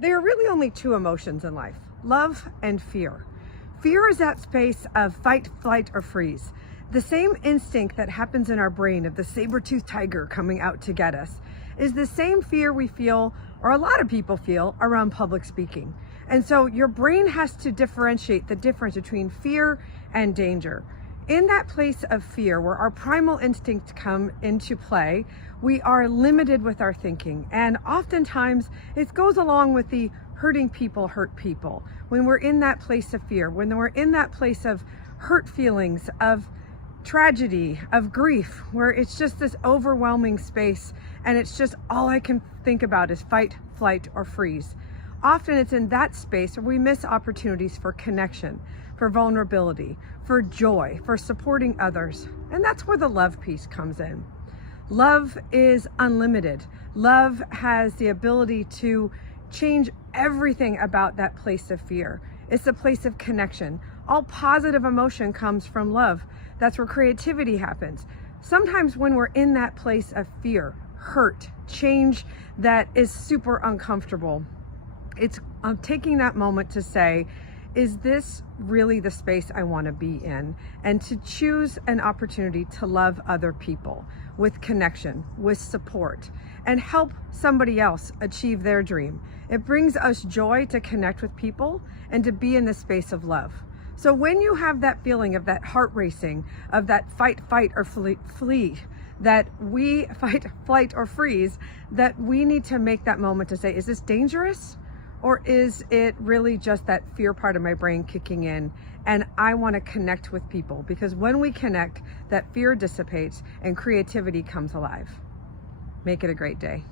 There are really only two emotions in life, love and fear. Fear is that space of fight, flight, or freeze. The same instinct that happens in our brain of the saber-toothed tiger coming out to get us is the same fear we feel, or a lot of people feel, around public speaking. And so your brain has to differentiate the difference between fear and danger. In that place of fear, where our primal instincts come into play, we are limited with our thinking. And oftentimes it goes along with the hurting people hurt people. When we're in that place of fear, when we're in that place of hurt feelings, of tragedy, of grief, where it's just this overwhelming space and it's just all I can think about is fight, flight, or freeze. Often it's in that space where we miss opportunities for connection, for vulnerability, for joy, for supporting others. And that's where the love piece comes in. Love is unlimited. Love has the ability to change everything about that place of fear. It's a place of connection. All positive emotion comes from love. That's where creativity happens. Sometimes when we're in that place of fear, hurt, change that is super uncomfortable, it's taking that moment to say, is this really the space I want to be in? And to choose an opportunity to love other people with connection, with support, and help somebody else achieve their dream. It brings us joy to connect with people and to be in the space of love. So when you have that feeling of that heart racing, of that fight, or flee, that we fight, flight, or freeze, that we need to make that moment to say, is this dangerous? Or is it really just that fear part of my brain kicking in and I want to connect with people? Because when we connect, that fear dissipates and creativity comes alive. Make it a great day.